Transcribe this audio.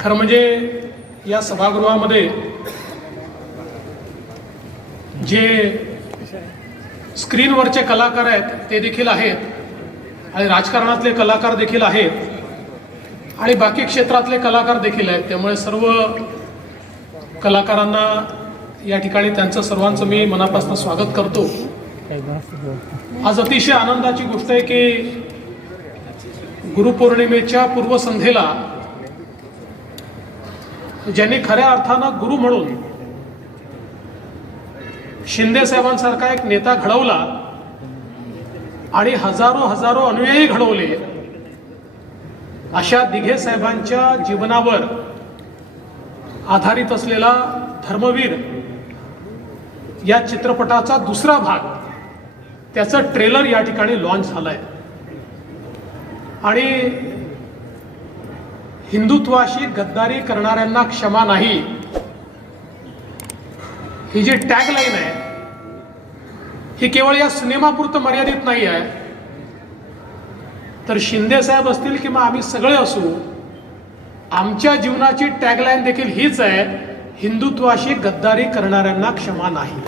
खरं म्हणजे या सभागृहामध्ये जे स्क्रीनवरचे कलाकार आहेत ते देखील आहेत आणि राजकारणातले कलाकार देखील आहेत आणि बाकी क्षेत्रातले कलाकार देखील आहेत. त्यामुळे सर्व कलाकारांना या ठिकाणी त्यांचं सर्वांचं मी मनापासून स्वागत करतो. आज अतिशय आनंदाची गोष्ट आहे की गुरुपौर्णिमेच्या पूर्वसंध्येला ज्यांनी खऱ्या अर्थानं गुरु म्हणून शिंदे साहेबांसारखा एक नेता घडवला आणि हजारो हजारो अनुयायी घडवले अशा दिघे साहेबांच्या जीवनावर आधारित असलेला धर्मवीर या चित्रपटाचा दुसरा भाग त्याचं ट्रेलर या ठिकाणी लॉन्च झालंय. आणि हिंदुत्वाशी गद्दारी करणाऱ्यांना क्षमा नाही. ही जी टॅगलाईन आहे ही केवळ या सिनेमापुरतं मर्यादित नाही आहे. तर शिंदे साहेब असतील किंवा आम्ही सगळे असू आमच्या जीवनाची टॅगलाईन देखील हीच आहे हिंदुत्वाशी गद्दारी करणाऱ्यांना क्षमा नाही.